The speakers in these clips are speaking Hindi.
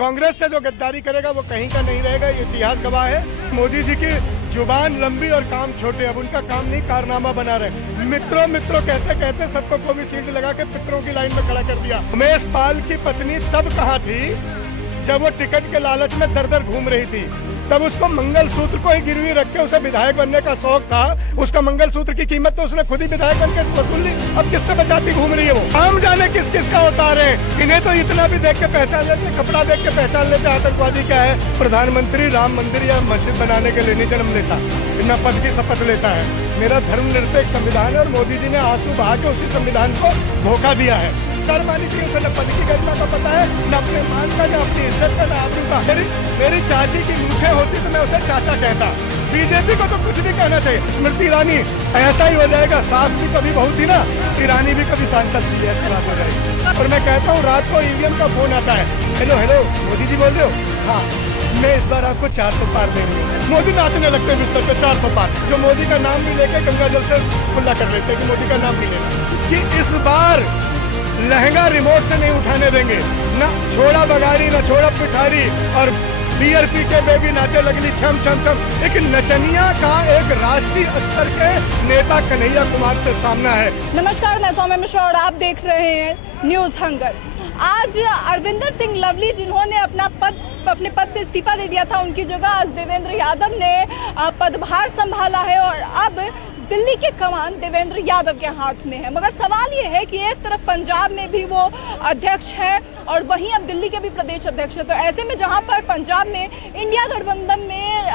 कांग्रेस से जो गद्दारी करेगा वो कहीं का नहीं रहेगा, ये इतिहास गवाह है। मोदी जी की जुबान लंबी और काम छोटे, अब उनका काम नहीं कारनामा बना रहे। मित्रों मित्रों कहते कहते सबको कोविशील्ड लगा के पितरों की लाइन में खड़ा कर दिया। उमेश पाल की पत्नी तब कहाँ थी जब वो टिकट के लालच में दर दर घूम रही थी, तब उसको मंगलसूत्र को ही गिरवी रख के उसे विधायक बनने का शौक था। उसका मंगलसूत्र की कीमत तो उसने खुद ही विधायक बन के वसूल ली। अब किससे बचाती घूम रही है वो? हम जाने किस किस का उतारे हैं। इन्हें तो इतना भी देख के पहचान लेते, कपड़ा देख के पहचान लेते आतंकवादी क्या है। प्रधानमंत्री राम मंदिर या मस्जिद बनाने के लिए नहीं जन्म लेता, इतना पद की शपथ लेता है। मेरा धर्मनिरपेक्ष संविधान है और मोदी जी ने आंसू बहा के उसी संविधान को धोखा दिया है। शर्मानी चाहिए उसे, न पद की गरिमा का पता है, न अपने मान का, न अपनी इज्जत का, न आबरू का। मेरी चाची की मूछें होती तो मैं उसे चाचा कहता। बीजेपी को तो कुछ नहीं कहना चाहिए। स्मृति ईरानी ऐसा ही हो जाएगा, सास भी कभी बहू थी ना, ईरानी भी कभी सांसद थी, ऐसी बात हो जाएगी। और मैं कहता हूँ रात को ईवीएम का फोन आता है, हेलो हेलो मोदी जी बोल रहे हो? हाँ, मैं इस बार आपको 400 पार देंगे। मोदी नाचने लगते हैं बिस्तर पे 400 पार, जो मोदी का नाम भी लेके गंगा जल से खुला कर लेते हैं कि मोदी का नाम नहीं लेना। कि इस बार लहंगा रिमोट से नहीं उठाने देंगे, न छोड़ा बगाड़ी, न छोड़ा पिठारी, और बियर पी के बेबी नाचे लगली छम छम छम। एक नचनिया का एक राष्ट्रीय स्तर के नेता कन्हैया कुमार से सामना है। नमस्कार, मैं सौम्या मिश्रा और आप देख रहे हैं न्यूज हंगर। आज अरविंदर सिंह लवली जिन्होंने अपने पद से इस्तीफा दे दिया था, उनकी जगह आज देवेंद्र यादव ने पदभार संभाला है और अब दिल्ली की कमान देवेंद्र यादव के हाथ में है। मगर सवाल ये है कि एक तरफ पंजाब में भी वो अध्यक्ष हैं और वहीं अब दिल्ली के भी प्रदेश अध्यक्ष है। तो ऐसे में जहां पर पंजाब में इंडिया गठबंधन में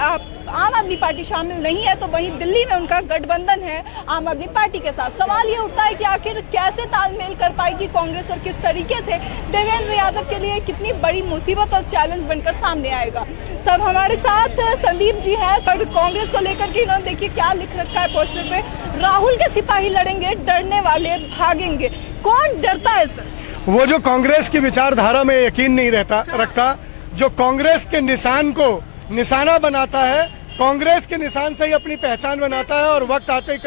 आम आदमी पार्टी शामिल नहीं है, तो वहीं दिल्ली में उनका गठबंधन है आम आदमी पार्टी के साथ। सवाल ये उठता है कि आखिर कैसे तालमेल कर पाएगी कांग्रेस और किस तरीके से देवेंद्र यादव के लिए कितनी बड़ी मुसीबत और चैलेंज बनकर सामने आएगा। सब हमारे साथ संदीप जी हैं और कांग्रेस को लेकर के इन्होंने देखिए क्या लिख रखा है पोस्टर पे, राहुल के सिपाही लड़ेंगे, डरने वाले भागेंगे। कौन डरता है सर? वो जो कांग्रेस की विचारधारा में यकीन नहीं रखता, जो कांग्रेस के निशान को निशाना बनाता है, कांग्रेस के निशान से ही अपनी पहचान बनाता है और वक्त आते ही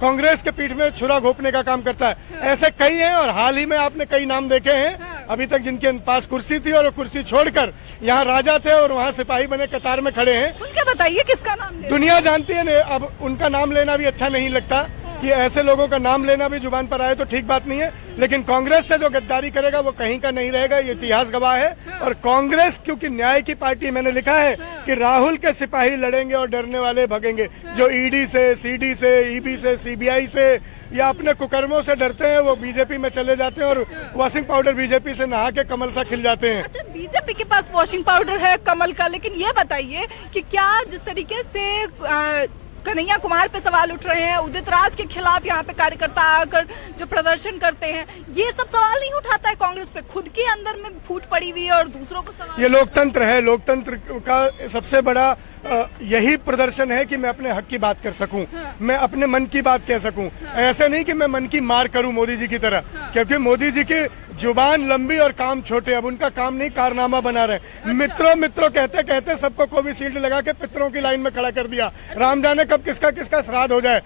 कांग्रेस के पीठ में छुरा घोंपने का काम करता है। ऐसे कई हैं और हाल ही में आपने कई नाम देखे हैं अभी तक जिनके पास कुर्सी थी और वो कुर्सी छोड़कर यहाँ राजा थे और वहाँ सिपाही बने कतार में खड़े हैं। उनके बताइए किसका नाम ले? दुनिया जानती है। अब उनका नाम लेना भी अच्छा नहीं लगता कि ऐसे लोगों का नाम लेना भी जुबान पर आए तो ठीक बात नहीं है, लेकिन कांग्रेस से जो गद्दारी करेगा वो कहीं का नहीं रहेगा, ये इतिहास गवाह है। और कांग्रेस क्योंकि न्याय की पार्टी, मैंने लिखा है कि राहुल के सिपाही लड़ेंगे और डरने वाले भगेंगे। जो ईडी से, सीडी से, ईबी से, सीबीआई से या अपने कुकर्मों से डरते हैं, वो बीजेपी में चले जाते हैं और वॉशिंग पाउडर बीजेपी से नहा के कमल सा खिल जाते हैं। अच्छा, बीजेपी के पास वॉशिंग पाउडर है कमल का, लेकिन ये बताइए कि क्या जिस तरीके से कन्हैया कुमार पे सवाल उठ रहे हैं, उदित राज के खिलाफ यहाँ पे कार्यकर्ता आकर जो प्रदर्शन करते हैं, ये सब सवाल नहीं उठाता है कांग्रेस पे? खुद के अंदर में फूट पड़ी हुई है और दूसरों को सवाल। ये लोकतंत्र है, लोकतंत्र का सबसे बड़ा यही प्रदर्शन है कि मैं अपने हक की बात कर सकूं, मैं अपने मन की बात कह सकूं। ऐसे नहीं कि मैं मन की मार करूं मोदी जी की तरह, क्योंकि मोदी जी की जुबान लंबी और काम छोटे, अब उनका काम नहीं कारनामा बना रहे। मित्रों मित्रों कहते कहते सबको कोविशील्ड लगा के पितरों की लाइन में खड़ा कर दिया। राम जाने कब किसका किसका श्राद्ध हो जाए।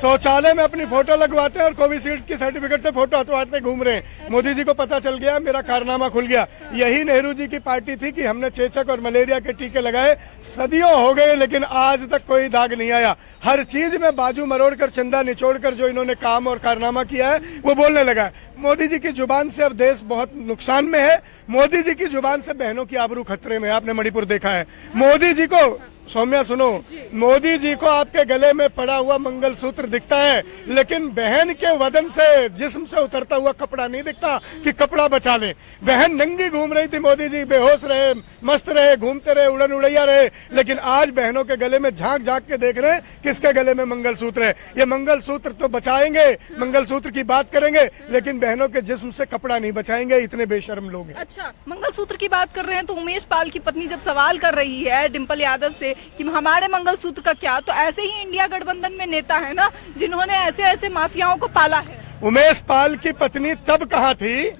शौचालय में अपनी फोटो लगवाते हैं और कोविशील्ड की सर्टिफिकेट से फोटो हटवाते घूम रहे हैं। मोदी जी को पता चल गया, मेरा कारनामा खुल गया। यही नेहरू जी की पार्टी थी कि हमने चेचक और मलेरिया के टीके लगाए, सदियों हो गए लेकिन आज तक कोई दाग नहीं आया। हर चीज में बाजू मरोड़ कर, चंदा निचोड़ कर जो इन्होंने काम और कारनामा किया है वो बोलने लगा है। मोदी जी की जुबान से अब देश बहुत नुकसान में है। मोदी जी की जुबान से बहनों की आबरू खतरे में। आपने मणिपुर देखा है। मोदी जी को, सौम्या सुनो, मोदी जी को आपके गले में पड़ा हुआ मंगलसूत्र दिखता है, लेकिन बहन के वदन से, जिस्म से उतरता हुआ कपड़ा नहीं दिखता कि कपड़ा बचा ले। बहन नंगी घूम रही थी, मोदी जी बेहोश रहे, मस्त रहे, घूमते रहे, उड़न उड़ैया रहे, लेकिन आज बहनों के गले में झांक झांक के देख रहे हैं किसके गले में मंगलसूत्र है। ये मंगलसूत्र तो बचाएंगे, मंगलसूत्र की बात करेंगे, लेकिन बहनों के जिस्म से कपड़ा नहीं बचाएंगे। इतने बेशर्म लोग हैं। अच्छा, मंगलसूत्र की बात कर रहे हैं तो उमेश पाल की पत्नी जब सवाल कर रही है डिंपल यादव से कि हमारे मंगलसूत्र का क्या, तो ऐसे ही इंडिया गठबंधन में नेता है ना जिन्होंने ऐसे ऐसे माफियाओं को पाला है। उमेश पाल की पत्नी तब कहाँ थी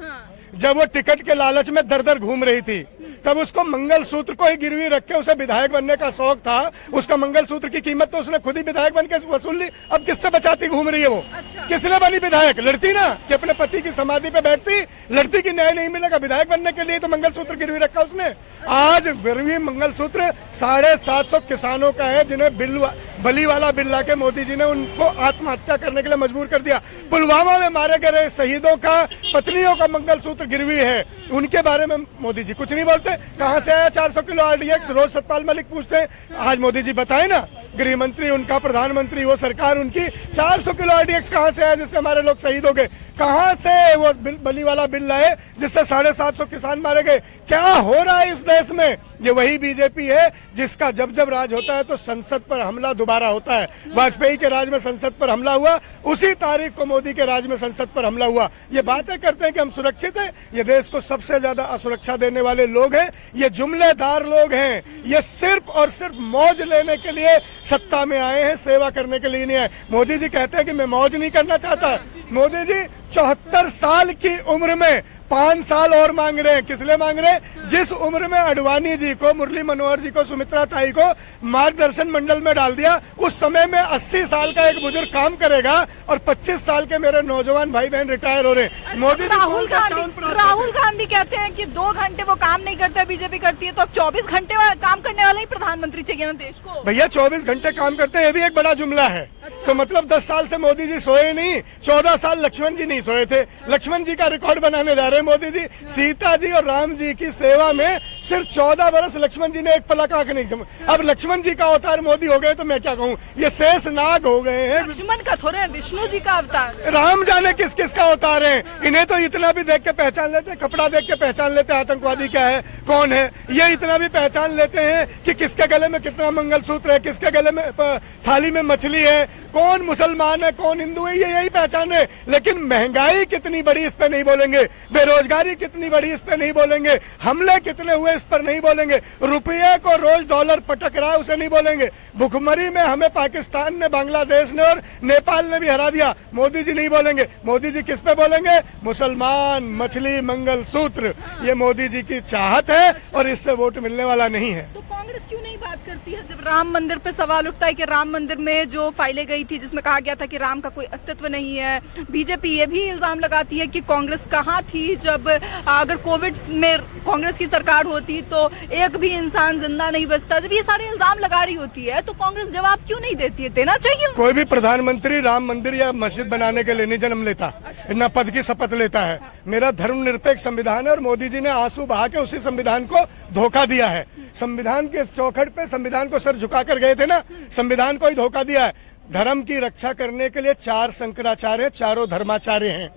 जब वो टिकट के लालच में दर दर घूम रही थी, तब उसको मंगलसूत्र को ही गिरवी रख के उसे विधायक बनने का शौक था। उसका मंगलसूत्र की कीमत तो उसने खुद ही विधायक बन के वसूल ली। अब किससे बचाती घूम रही है वो? किसने बनी विधायक? लड़ती ना कि अपने पति की समाधि पे बैठती, लड़ती की न्याय नहीं मिलेगा। विधायक बनने के लिए तो मंगलसूत्र गिरवी रखा उसने। आज गिरवी मंगलसूत्र 750 किसानों का है, जिन्हें बली वाला बिल ला के मोदी जी ने उनको आत्महत्या करने के लिए मजबूर कर दिया। पुलवामा में मारे गए शहीदों का पत्नियों का मंगलसूत्र गिरवी है, उनके बारे में मोदी जी कुछ नहीं बोलते। कहां से आया 400 किलो RDX? रोज सतपाल मलिक पूछते हैं। आज मोदी जी बताए ना, गृह मंत्री उनका, प्रधानमंत्री वो, सरकार उनकी, 400 किलो RDX कहां से आया जिससे हमारे लोग शहीद हो गए? कहां से वो बली वाला बिल लाए जिससे 750 किसान मारे गए? क्या हो रहा है इस देश में? ये वही बीजेपी है जिसका जब जब राज होता है तो संसद पर हमला दोबारा होता है। वाजपेयी के राज में संसद पर हमला हुआ, उसी तारीख को मोदी के राज में संसद पर हमला हुआ। ये बातें करते हैं कि हम सुरक्षित हैं। ये देश को सबसे ज्यादा असुरक्षा देने वाले लोग हैं, ये जुमलेदार लोग हैं। ये सिर्फ और सिर्फ मौज लेने के लिए सत्ता में आए हैं, सेवा करने के लिए नहीं आए। मोदी जी कहते हैं कि मैं मौज नहीं करना चाहता। मोदी जी 74 साल की उम्र में 5 साल और मांग रहे हैं। किस लिए मांग रहे हैं? जिस उम्र में अडवाणी जी को, मुरली मनोहर जी को, सुमित्रा ताई को मार्गदर्शन मंडल में डाल दिया, उस समय में 80 साल का एक बुजुर्ग काम करेगा और 25 साल के मेरे नौजवान भाई बहन रिटायर हो रहे हैं। मोदी राहुल गांधी कहते हैं कि 2 घंटे वो काम नहीं करते, बीजेपी करती है, तो अब 24 घंटे काम करने वाले ही प्रधानमंत्री चाहिए ना देश को। भैया 24 घंटे काम करते हैं, ये भी एक बड़ा जुमला है। तो मतलब 10 साल से मोदी जी सोए नहीं, 14 साल लक्ष्मण जी नहीं सोए थे। लक्ष्मण जी का रिकॉर्ड बनाने जा रहे हैं मोदी जी। सीता जी और राम जी की सेवा में सिर्फ 14 वर्ष लक्ष्मण जी ने एक पलक आंख नहीं जमा। अब लक्ष्मण जी का अवतार मोदी हो गए तो मैं क्या कहूँ? ये शेष नाग हो गए हैं। लक्ष्मण का थोड़े विष्णु जी का अवतार। राम जाने किस किस का अवतार है। इन्हें तो इतना भी देख के पहचान लेते, कपड़ा देख के पहचान लेते आतंकवादी क्या है, कौन है। ये इतना भी पहचान लेते हैं कि किसके गले में कितना मंगलसूत्र है, किसके गले में थाली में मछली है, कौन मुसलमान है, कौन हिंदू है, ये यही पहचान है। लेकिन महंगाई कितनी बड़ी इस पे नहीं बोलेंगे, बेरोजगारी कितनी बड़ी इस पे नहीं बोलेंगे, हमले कितने हुए इस पर नहीं बोलेंगे, रुपये को रोज डॉलर पटक रहा है उसे नहीं बोलेंगे। भुखमरी में हमें पाकिस्तान ने, बांग्लादेश ने और नेपाल ने भी हरा दिया, मोदी जी नहीं बोलेंगे। मोदी जी किस पे बोलेंगे? मुसलमान, मछली, मंगलसूत्र। ये मोदी जी की चाहत है और इससे वोट मिलने वाला नहीं है। तो कांग्रेस क्यों नहीं बात करती है? जब राम मंदिर पे सवाल उठता है कि राम मंदिर में जो फाइलें गई थी जिसमें कहा गया था कि राम का कोई अस्तित्व नहीं है, बीजेपी ये भी इल्जाम लगाती है कि कांग्रेस कहाँ थी जब अगर कोविड में कांग्रेस की सरकार होती तो एक भी इंसान जिंदा नहीं बचता। जब ये सारे इल्जाम लगा रही होती है तो कांग्रेस जवाब क्यों नहीं देती है? देना चाहिए। कोई भी प्रधानमंत्री राम मंदिर या मस्जिद बनाने के लिए नहीं जन्म लेता, न पद की शपथ लेता है। मेरा धर्मनिरपेक्ष संविधान है और मोदी जी ने आंसू बहा के उसी संविधान को धोखा दिया है। संविधान के चौखट पे संविधान को सर झुकाकर गए थे ना, संविधान को ही धोखा दिया है। धर्म की रक्षा करने के लिए 4 शंकराचार्य, चारों धर्माचार्य हैं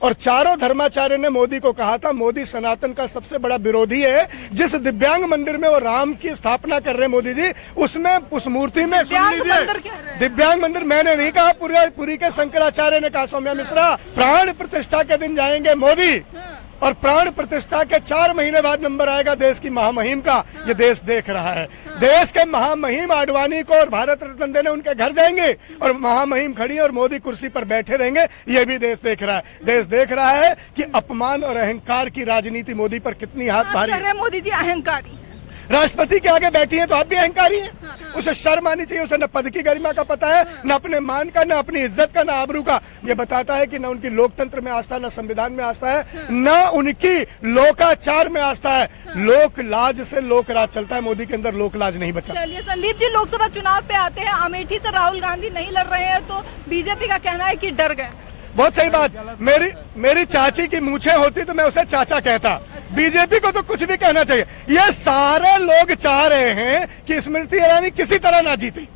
और चारों धर्माचार्य ने मोदी को कहा था, मोदी सनातन का सबसे बड़ा विरोधी है। जिस दिव्यांग मंदिर में वो राम की स्थापना कर रहे हैं मोदी जी, उसमें, उस मूर्ति में, दिव्यांग मंदिर मैंने नहीं कहा, पुरी के शंकराचार्य ने कहा। सौम्या मिश्रा, प्राण प्रतिष्ठा के दिन जाएंगे मोदी और प्राण प्रतिष्ठा के 4 महीने बाद नंबर आएगा देश की महामहिम का। ये देश देख रहा है। देश के महामहिम आडवाणी को और भारत रत्न देने उनके घर जाएंगे और महामहिम खड़ी और मोदी कुर्सी पर बैठे रहेंगे। ये भी देश देख रहा है। देश देख रहा है कि अपमान और अहंकार की राजनीति मोदी पर कितनी हाथ भारी है। मोदी जी अहंकारी राष्ट्रपति के आगे बैठी है तो आप भी अहंकारी हैं। उसे शर्म आनी चाहिए। उसे न पद की गरिमा का पता है, न अपने मान का, न अपनी इज्जत का, न आबरू का। ये बताता है कि न उनकी लोकतंत्र में आस्था, न संविधान में आस्था है, न उनकी लोकाचार में आस्था है। लोक लाज से लोक राज चलता है, मोदी के अंदर लोक लाज नहीं बचा। चलिए संदीप जी, लोकसभा चुनाव पे आते हैं। अमेठी से राहुल गांधी नहीं लड़ रहे हैं तो बीजेपी का कहना है कि डर गए। बहुत सही बात। मेरी चाची की मूछें होती तो मैं उसे चाचा कहता। बीजेपी को तो कुछ भी कहना चाहिए। ये सारे लोग चाह रहे हैं कि स्मृति ईरानी किसी तरह ना जीते।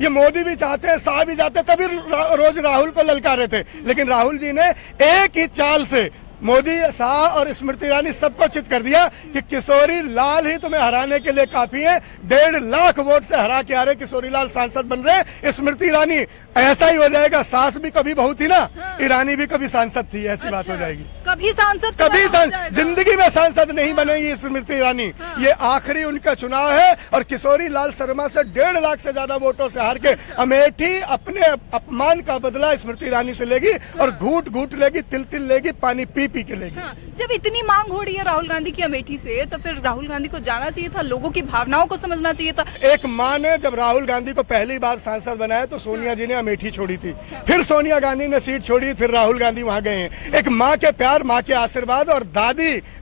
ये मोदी भी चाहते हैं, शाह भी चाहते, तभी रोज राहुल को ललकारे थे। लेकिन राहुल जी ने एक ही चाल से मोदी, शाह और स्मृति ईरानी सबको चित कर दिया कि किशोरी लाल ही तुम्हें हराने के लिए काफी है। 1.5 लाख वोट से हरा के आ रहे किशोरी लाल सांसद बन रहे। स्मृति ईरानी ऐसा ही हो जाएगा। सास भी कभी बहू थी ना, ईरानी भी कभी सांसद थी, ऐसी बात हो जाएगी। कभी सांसद, जिंदगी में सांसद नहीं बनेगी स्मृति ईरानी। ये आखिरी उनका चुनाव है और किशोरी लाल शर्मा से 1.5 लाख से ज्यादा वोटों से हार के अमेठी अपने अपमान का बदला स्मृति ईरानी से लेगी और घूट घूट लेगी, तिल तिल लेगी, पानी पी पी के लेगी। हाँ, जब इतनी मांग हो रही है राहुल गांधी की अमेठी से, तो फिर राहुल गांधी को जाना चाहिए था, लोगों की भावनाओं को समझना चाहिए था। एक माँ ने जब राहुल गांधी को पहली बार सांसद बनाया तो सोनिया जी ने अमेठी छोड़ी थी, फिर सोनिया गांधी ने सीट छोड़ी, फिर राहुल गांधी वहां गए हैं। एक माँ के प्यार, माँ के आशीर्वाद, और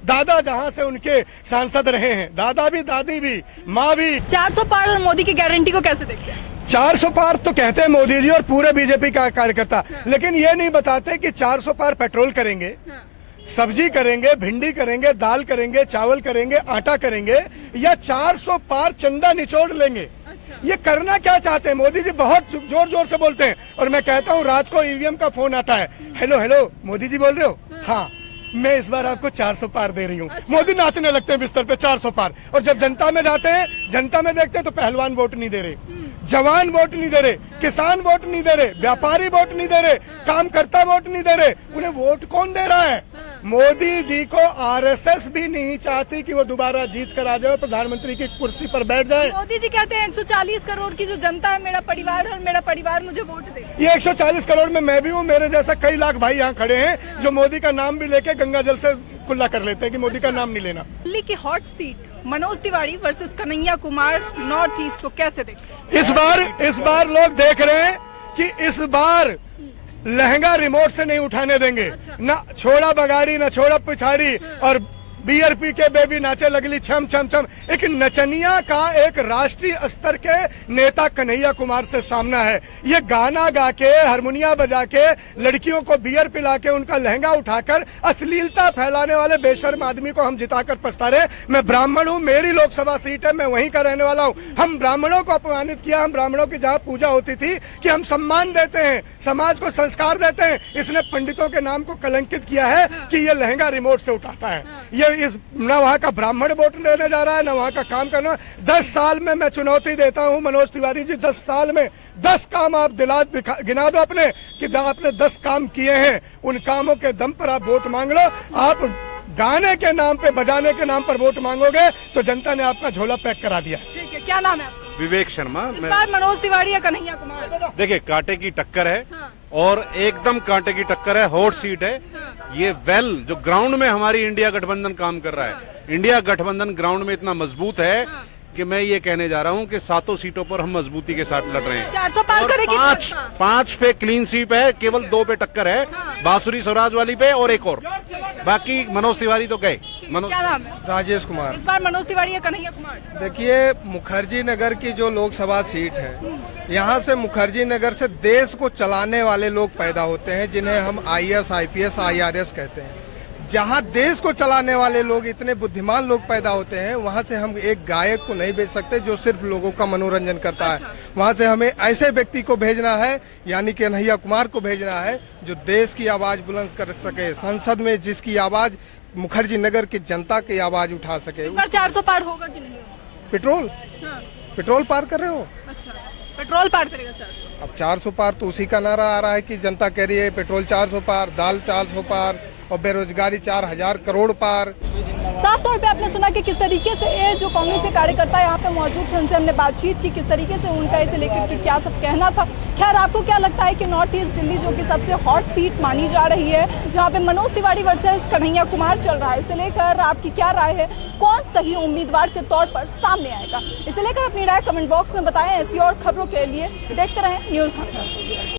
दादा जहां से उनके सांसद रहे हैं, दादा भी, दादी भी, माँ भी। 400 पार और मोदी की गारंटी को कैसे देखते हैं? 400 पार तो कहते हैं मोदी जी और पूरे बीजेपी का कार्यकर्ता, लेकिन ये नहीं बताते कि 400 पार पेट्रोल करेंगे, सब्जी करेंगे, भिंडी करेंगे, दाल करेंगे, चावल करेंगे, आटा करेंगे, या 400 पार चंदा निचोड़ लेंगे। ये करना क्या चाहते हैं? मोदी जी बहुत जोर जोर से बोलते हैं, और मैं कहता हूँ रात को ईवीएम का फोन आता है, हेलो हेलो मोदी जी बोल रहे हो? हाँ, मैं इस बार आपको 400 पार दे रही हूँ। मोदी नाचने लगते हैं बिस्तर पे 400 पार, और जब जनता में जाते हैं, जनता में देखते हैं तो पहलवान वोट नहीं दे रहे, जवान वोट नहीं दे रहे, किसान वोट नहीं दे रहे, व्यापारी वोट नहीं दे रहे, कामकर्ता वोट नहीं दे रहे। उन्हें वोट कौन दे रहा है? मोदी जी को आरएसएस भी नहीं चाहती कि वो दोबारा जीत कर आ जाए, प्रधानमंत्री की कुर्सी पर बैठ जाए। मोदी जी कहते हैं 140 करोड़ की जो जनता है मेरा परिवार है, और मेरा परिवार मुझे वोट दे। ये 140 करोड़ में मैं भी हूँ, मेरे जैसा कई लाख भाई यहाँ खड़े हैं जो मोदी का नाम भी लेके गंगा जल से खुला कर लेते हैं कि मोदी का नाम नहीं लेना। दिल्ली की hot seat Manoj Tiwari versus Kanhaiya Kumar north east को कैसे देखते? इस बार लोग देख रहे हैं कि इस बार लहंगा रिमोट से नहीं उठाने देंगे, ना छोड़ा बगाड़ी, ना छोड़ा पिछाड़ी, और बियर पी के बेबी नाचे लगली छम छम छम। एक नचनिया का एक राष्ट्रीय स्तर के नेता कन्हैया कुमार से सामना है। ये गाना गा के, हारमोनिया बजा के, लड़कियों को बियर पिला के, उनका लहंगा उठाकर अश्लीलता फैलाने वाले बेशर्म आदमी को हम जिताकर पछता रहे। मैं ब्राह्मण हूँ, मेरी लोकसभा सीट है, मैं वहीं का रहने वाला हूँ। हम ब्राह्मणों को अपमानित किया, हम ब्राह्मणों की जहाँ पूजा होती थी कि हम सम्मान देते हैं, समाज को संस्कार देते हैं, इसने पंडितों के नाम को कलंकित किया है कि ये लहंगा रिमोट से उठाता है। ये इस न वहाँ का ब्राह्मण वोट देने जा रहा है, न वहाँ का काम करना। 10 साल में मैं चुनौती देता हूँ मनोज तिवारी जी, 10 साल में 10 काम आप गिना दो अपने, कि जहाँ आपने 10 काम किए हैं, उन कामों के दम पर आप वोट मांग लो। आप गाने के नाम पे, बजाने के नाम पर वोट मांगोगे तो जनता ने आपका झोला पैक करा दिया। ठीक है, क्या नाम है आपका? विवेक शर्मा। इस बार मनोज तिवारी या कन्हैया कुमार? देखिए, कांटे की टक्कर है, और एकदम कांटे की टक्कर है, हॉट सीट है। ये जो ग्राउंड में हमारी इंडिया गठबंधन काम कर रहा है, इंडिया गठबंधन ग्राउंड में इतना मजबूत है कि मैं ये कहने जा रहा हूँ कि 7 सीटों पर हम मजबूती के साथ लड़ रहे हैं। 400 पार करेगी। 5 पे क्लीन स्वीप है, केवल 2 पे टक्कर है, बांसुरी स्वराज वाली पे और एक और, बाकी मनोज तिवारी तो गए। क्या नाम है? राजेश कुमार। इस बार मनोज तिवारी या कन्हैया कुमार? देखिए, मुखर्जी नगर की जो लोकसभा सीट है, यहाँ से मुखर्जी नगर से देश को चलाने वाले लोग पैदा होते हैं, जिन्हें हम IAS, IPS, IRS कहते हैं। जहाँ देश को चलाने वाले लोग, इतने बुद्धिमान लोग पैदा होते हैं, वहाँ से हम एक गायक को नहीं भेज सकते जो सिर्फ लोगों का मनोरंजन करता है। वहाँ से हमें ऐसे व्यक्ति को भेजना है, यानी कि कन्हैया कुमार को भेजना है, जो देश की आवाज बुलंद कर सके, संसद में जिसकी आवाज मुखर्जी नगर की जनता की आवाज उठा सके। 400 पार होगा कि नहीं होगा? पेट्रोल पार कर रहे हो? अच्छा, पेट्रोल पार करेगा 400। अब 400 पार तो उसी का नारा आ रहा है कि जनता कह रही है पेट्रोल 400 पार, दाल 400 पार, और बेरोजगारी 4000 करोड़ पार। साफ तौर पे आपने सुना कि किस तरीके से ये जो कांग्रेस के कार्यकर्ता यहाँ पे मौजूद थे, उनसे हमने बातचीत की, किस तरीके से उनका इसे लेकर के क्या सब कहना था। खैर, आपको क्या लगता है कि नॉर्थ ईस्ट दिल्ली जो कि सबसे हॉट सीट मानी जा रही है, जहाँ पे मनोज तिवारी वर्सेस कन्हैया कुमार चल रहा है, इसे लेकर आपकी क्या राय है? कौन सही उम्मीदवार के तौर पर सामने आएगा? इसे लेकर अपनी राय कमेंट बॉक्स में बताएं। ऐसी और खबरों के लिए देखते रहें न्यूज़ हंगर।